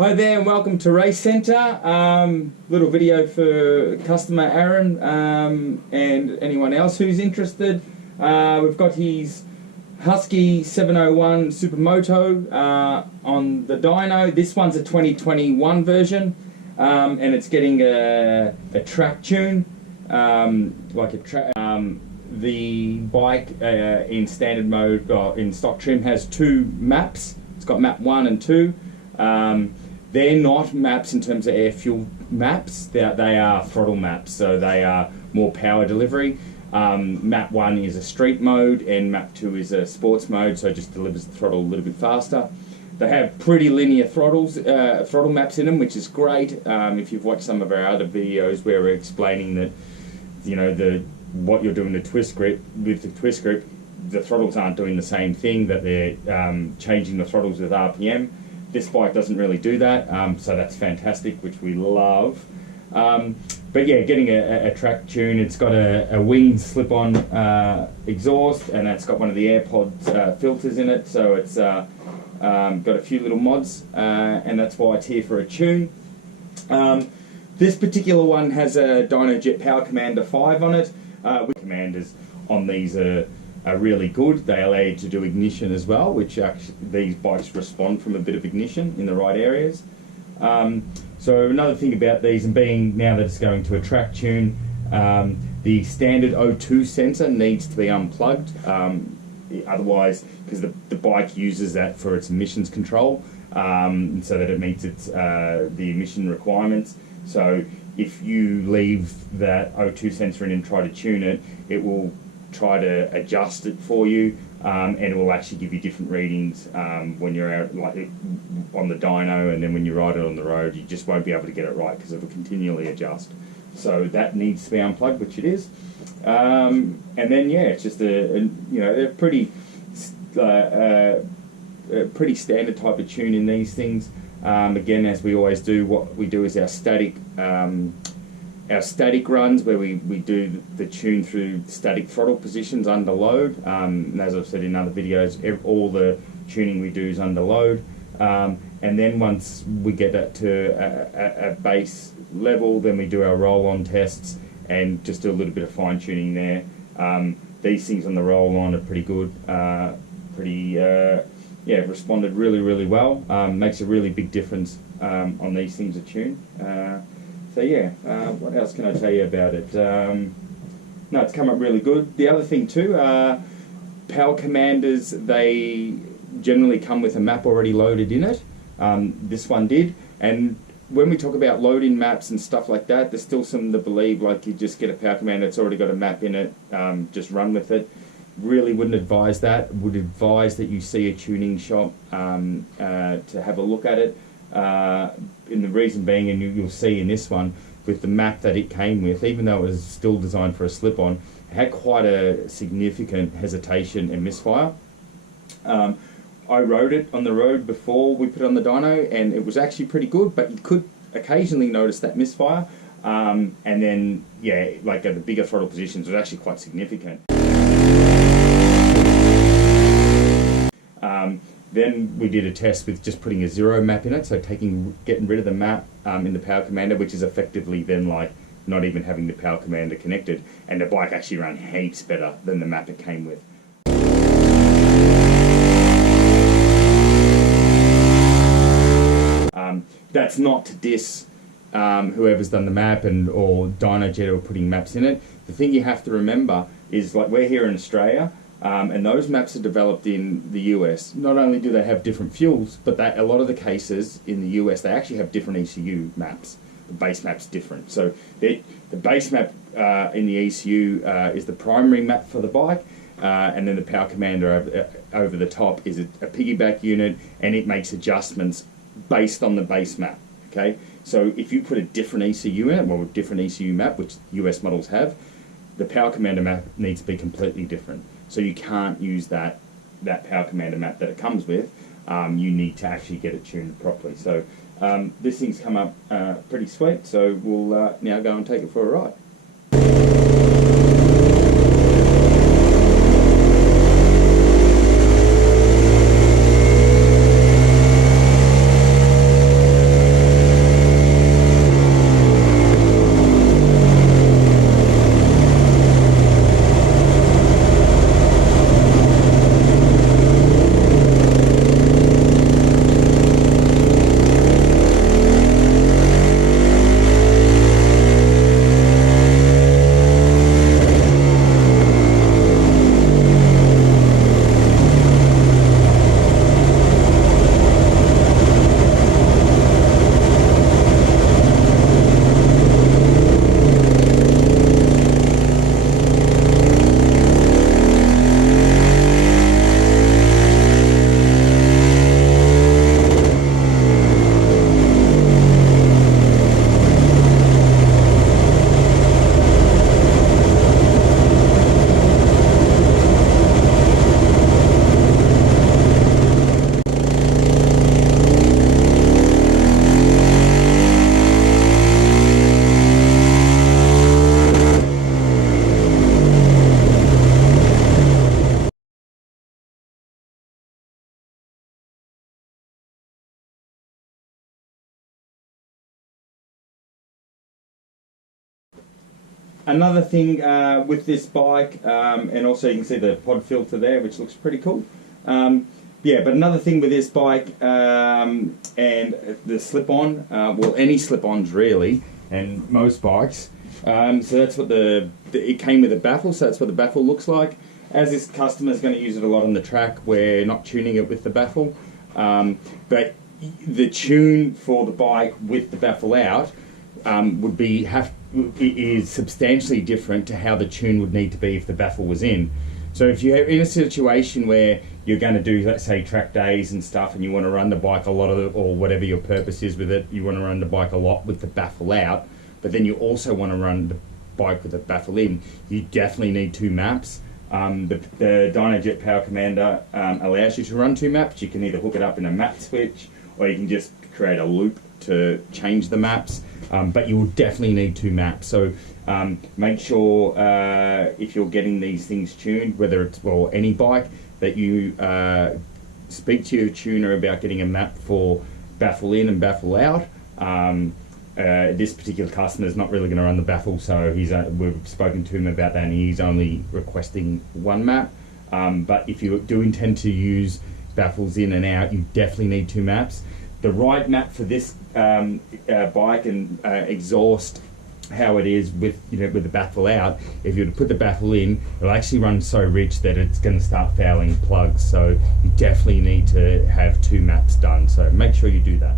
Hi there and welcome to Race Centre. Little video for customer Aaron and anyone else who's interested. We've got his Husky 701 Supermoto on the dyno. This one's a 2021 version and it's getting a track tune, the bike in standard mode, in stock trim, has two maps. It's got map 1 and 2. They're not maps in terms of air fuel maps, they are throttle maps, so they are more power delivery. Map 1 is a street mode and map 2 is a sports mode, so it just delivers the throttle a little bit faster. They have pretty linear throttle maps in them, which is great. If you've watched some of our other videos where we're explaining that, you know, what you're doing with the twist grip, the throttles aren't doing the same thing, that they're changing the throttles with RPM. This bike doesn't really do that, so that's fantastic, which we love. But yeah, getting a track tune. It's got a wing slip-on exhaust, and it's got one of the AirPods filters in it, so it's got a few little mods, and that's why it's here for a tune. This particular one has a Dynojet Power Commander 5 on it. Commanders on these are really good. They allow you to do ignition as well, which actually these bikes respond from a bit of ignition in the right areas. So another thing about these, and being now that it's going to a track tune, the standard O2 sensor needs to be unplugged, otherwise, because the bike uses that for its emissions control, so that it meets its the emission requirements. So if you leave that O2 sensor in and try to tune it, it will try to adjust it for you, and it will actually give you different readings when you're out, like on the dyno, and then when you ride it on the road, you just won't be able to get it right because it will continually adjust. So that needs to be unplugged, which it is. And then yeah, it's just a pretty standard type of tune in these things. Again, as we always do, what we do is our static runs, where we do the tune through static throttle positions under load. And as I've said in other videos, all the tuning we do is under load. And then once we get that to a base level, then we do our roll-on tests and just do a little bit of fine-tuning there. These things on the roll-on are pretty good. Responded really well. Makes a really big difference on these things to tune. So yeah, what else can I tell you about it? No, it's come up really good. The other thing too, Power Commanders, they generally come with a map already loaded in it. This one did, and when we talk about loading maps and stuff like that, there's still some that believe like you just get a Power Commander that's already got a map in it, just run with it. Really wouldn't advise that. Would advise that you see a tuning shop to have a look at it. And the reason being, and you'll see in this one, with the map that it came with, even though it was still designed for a slip-on, it had quite a significant hesitation and misfire. I rode it on the road before we put it on the dyno, and it was actually pretty good, but you could occasionally notice that misfire. And then, yeah, like at the bigger throttle positions, it was actually quite significant. Then we did a test with just putting a zero map in it, so getting rid of the map in the Power Commander, which is effectively then like not even having the Power Commander connected, and the bike actually ran heaps better than the map it came with. That's not to diss whoever's done the map or Dynojet or putting maps in it. The thing you have to remember is, like, we're here in Australia, and those maps are developed in the US. Not only do they have different fuels, but a lot of the cases in the US, they actually have different ECU maps. The base map's different. So the base map in the ECU is the primary map for the bike, and then the Power Commander over the top is a piggyback unit, and it makes adjustments based on the base map. Okay, so if you put a different ECU in it, well, a different ECU map, which US models have, the Power Commander map needs to be completely different. So you can't use that Power Commander map that it comes with. You need to actually get it tuned properly. So this thing's come up pretty sweet, so we'll now go and take it for a ride. Another thing with this bike, and also you can see the pod filter there, which looks pretty cool. Yeah, but another thing with this bike and the slip-on, well, any slip-ons really, and most bikes. So that's what it came with a baffle, so that's what the baffle looks like. As this customer is going to use it a lot on the track, we're not tuning it with the baffle. But the tune for the bike with the baffle out is substantially different to how the tune would need to be if the baffle was in. So if you're in a situation where you're going to do, let's say, track days and stuff, and you want to run the bike a lot or whatever your purpose is with it, you want to run the bike a lot with the baffle out, but then you also want to run the bike with the baffle in, you definitely need two maps. The Dynojet Power Commander allows you to run two maps. You can either hook it up in a map switch, or you can just create a loop to change the maps. But you will definitely need two maps. So make sure if you're getting these things tuned, whether it's any bike, that you speak to your tuner about getting a map for baffle in and baffle out. This particular customer is not really going to run the baffle, so we've spoken to him about that, and he's only requesting one map. But if you do intend to use baffles in and out, you definitely need two maps. The right map for this bike and exhaust how it is with the baffle out, if you were to put the baffle in, it'll actually run so rich that it's going to start fouling plugs. So you definitely need to have two maps done. So make sure you do that.